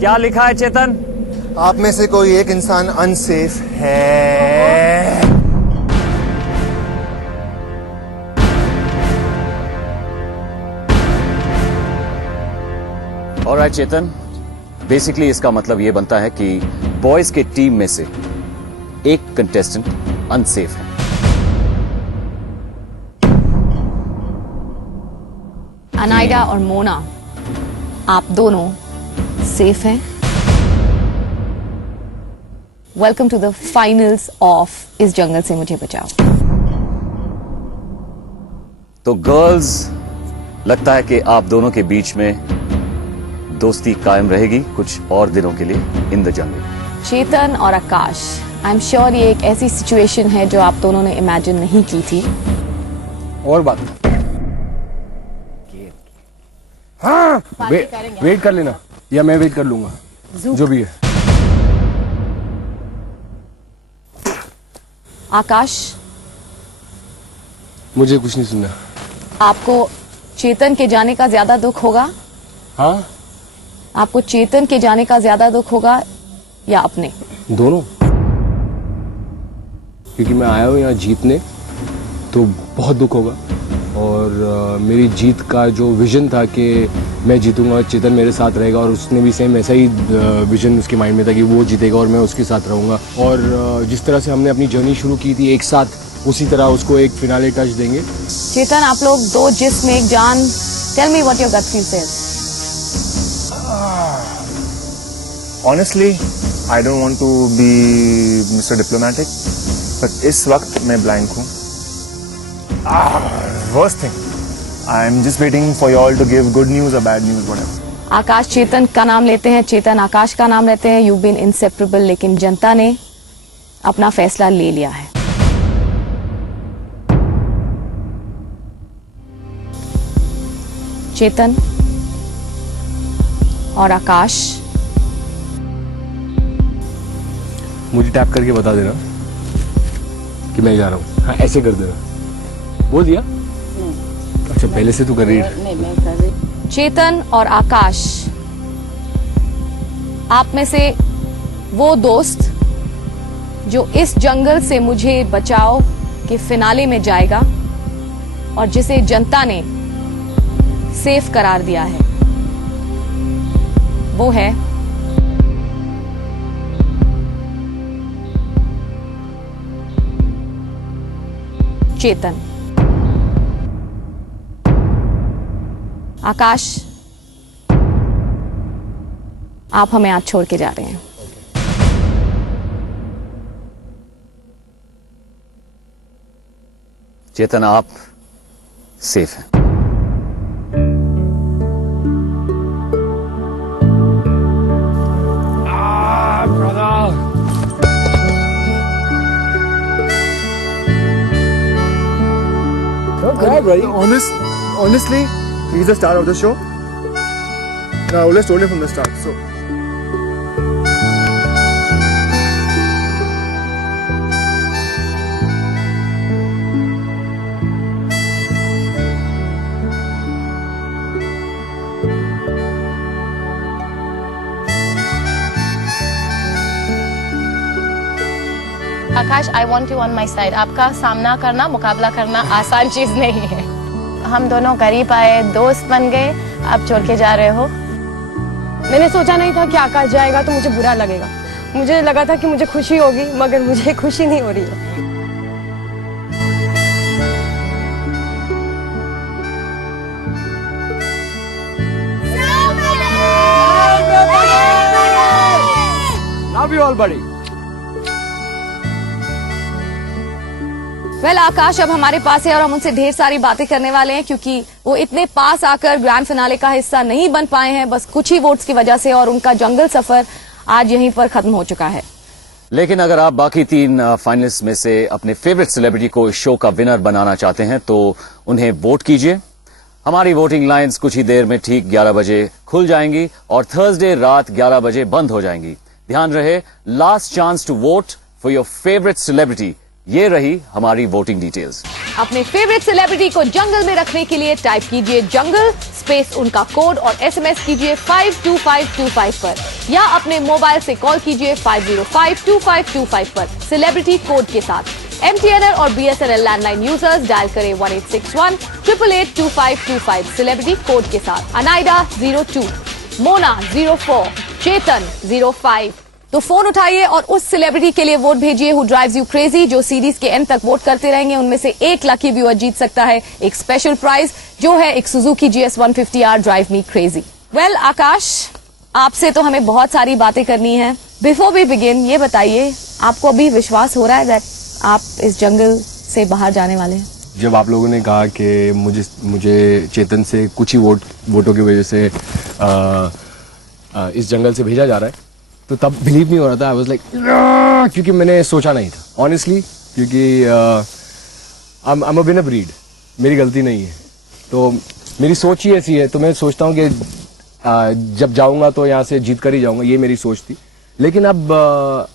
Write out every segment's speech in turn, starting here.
क्या लिखा है चेतन? आप में से कोई एक इंसान अनसेफ है। ऑलराइट चेतन, बेसिकली इसका मतलब यह बनता है कि बॉयज के टीम में से एक कंटेस्टेंट अनसेफ है। अनाइडा और मोना, आप दोनों सेफ हैं। Welcome to the finals of इस जंगल से मुझे बचाओ। तो गर्ल्स, लगता है कि आप दोनों के बीच में दोस्ती कायम रहेगी कुछ और दिनों के लिए इन द जंगल। चेतन और आकाश, आई एम श्योर ये एक ऐसी सिचुएशन है जो आप दोनों ने इमेजिन नहीं की थी। और बात हाँ वेट कर लेना या मैं वेट कर लूंगा, जो भी है। आकाश, मुझे कुछ नहीं सुनना। आपको चेतन के जाने का ज्यादा दुख होगा? हाँ, आपको चेतन के जाने का ज्यादा दुख होगा या अपने? दोनों, क्योंकि मैं आया हूं यहाँ जीतने, तो बहुत दुख होगा। और मेरी जीत का जो विजन था कि मैं जीतूंगा, चेतन मेरे साथ रहेगा, और उसने भी सेम ऐसा ही विजन उसके माइंड में था कि वो जीतेगा और मैं उसके साथ रहूंगा। और जिस तरह से हमने अपनी जर्नी शुरू की थी एक साथ, उसी तरह उसको एक फिनाले टच देंगे। चेतन, आप लोग दो जिस्म एक जान। Tell me what your gut feel says. Honestly I don't want to be mister diplomatic, but इस वक्त मैं ब्लैंक हूँ। Worst thing, I am just waiting for you all to give good news और bad news, whatever. Akash Chetan का नाम लेते हैं, चेतन आकाश का नाम लेते हैं। यू बीन इंसेपरेबल, लेकिन जनता ने अपना फैसला ले लिया है। चेतन और आकाश, मुझे टैप करके बता देना कि मैं जा रहा हूँ। हाँ, ऐसे कर देना। बोल दिया? अच्छा, पहले से तू कर रही है। चेतन और आकाश, आप में से वो दोस्त जो इस जंगल से मुझे बचाओ के फिनाले में जाएगा और जिसे जनता ने सेफ करार दिया है, वो है चेतन। आकाश, आप हमें आज छोड़ के जा रहे हैं। चेतन, आप सेफ हैं। Honestly, he's the star of the show. I always told him from the start. So. Akash, I want you on my side. आपका सामना करना, मुकाबला करना आसान चीज नहीं है। हम दोनों करीब आए, दोस्त बन गए, आप छोड़ के जा रहे हो। मैंने सोचा नहीं था कि आकाश जाएगा तो मुझे बुरा लगेगा। मुझे लगा था कि मुझे खुशी होगी, मगर मुझे खुशी नहीं हो रही है। Love you all, buddy. Well, Akash अब हमारे पास है और हम उनसे ढेर सारी बातें करने वाले हैं, क्योंकि वो इतने पास आकर ग्रैंड फिनाले का हिस्सा नहीं बन पाए हैं, बस कुछ ही वोट्स की वजह से, और उनका जंगल सफर आज यहीं पर खत्म हो चुका है। लेकिन अगर आप बाकी 3 फाइनलिस्ट में से अपने फेवरेट सेलिब्रिटी को इस शो का विनर बनाना चाहते हैं तो उन्हें वोट कीजिए। हमारी वोटिंग लाइंस कुछ ही देर में ठीक 11 बजे खुल जाएंगी और थर्सडे रात 11 बजे बंद हो जाएंगी। ध्यान रहे, last chance to vote for your favourite celebrity ये रही हमारी वोटिंग डिटेल्स। अपने फेवरेट सेलिब्रिटी को जंगल में रखने के लिए टाइप कीजिए जंगल स्पेस उनका कोड और एसएमएस कीजिए 52525 पर या अपने मोबाइल से कॉल कीजिए 5052525 पर सेलिब्रिटी कोड के साथ। MTNL और BSNL लैंडलाइन यूजर्स डायल करें 1861 8882525 सेलिब्रिटी कोड के साथ। अनाइडा 02, मोना 04, चेतन 05। तो फोन उठाइए और उस सेलिब्रिटी के लिए वोट भेजिए हु ड्राइव्स यू क्रेजी, जो सीरीज के एंड तक वोट करते रहेंगे। उनमें से एक लकी व्यूअर जीत सकता है एक स्पेशल प्राइज, जो है एक Suzuki GS 150R drive me crazy. Well Akash, आपसे तो हमें बहुत सारी बातें करनी है। बिफोर वी बिगिन, ये बताइए आपको अभी विश्वास हो रहा है दैट आप इस जंगल से बाहर जाने वाले हैं? जब आप लोगों ने कहा कि मुझे चेतन से कुछ ही वोटों की वजह से इस जंगल से भेजा जा रहा है, तो तब बिलीव नहीं हो रहा था। आई वाज लाइक, क्योंकि मैंने सोचा नहीं था ऑनेस्टली, क्योंकि I am a winner breed, मेरी गलती नहीं है, तो मेरी सोच ही ऐसी है। तो मैं सोचता हूँ कि जब जाऊंगा तो यहाँ से जीत कर ही जाऊंगा, ये मेरी सोच थी। लेकिन अब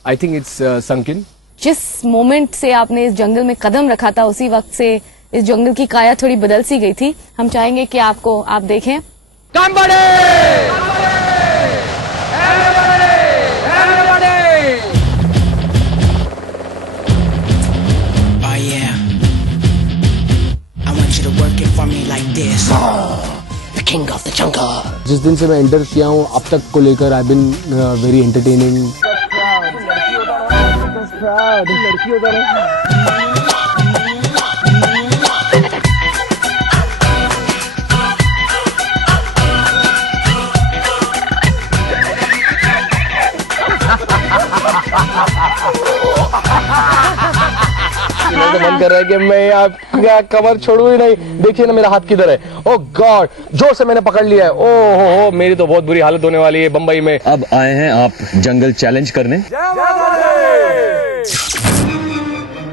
आई थिंक इट्स सunk in। जिस मोमेंट से आपने इस जंगल में कदम रखा था, उसी वक्त से इस जंगल की काया थोड़ी बदल सी गई थी। हम चाहेंगे कि आप देखें। Oh yeah, I want you to work it for me like this. The king of the jungle. जिस दिन से मैं एंटर किया हूँ अब तक को लेकर आई बिन वेरी एंटरटेनिंग। तो मन कर रहा है कि मैं आपका कमर छोड़ू ही नहीं। देखिए ना मेरा हाथ किधर है। ओह गॉड, जोर से मैंने पकड़ लिया है। ओह हो, मेरी तो बहुत बुरी हालत होने वाली है बम्बई में। अब आए हैं आप जंगल चैलेंज करने।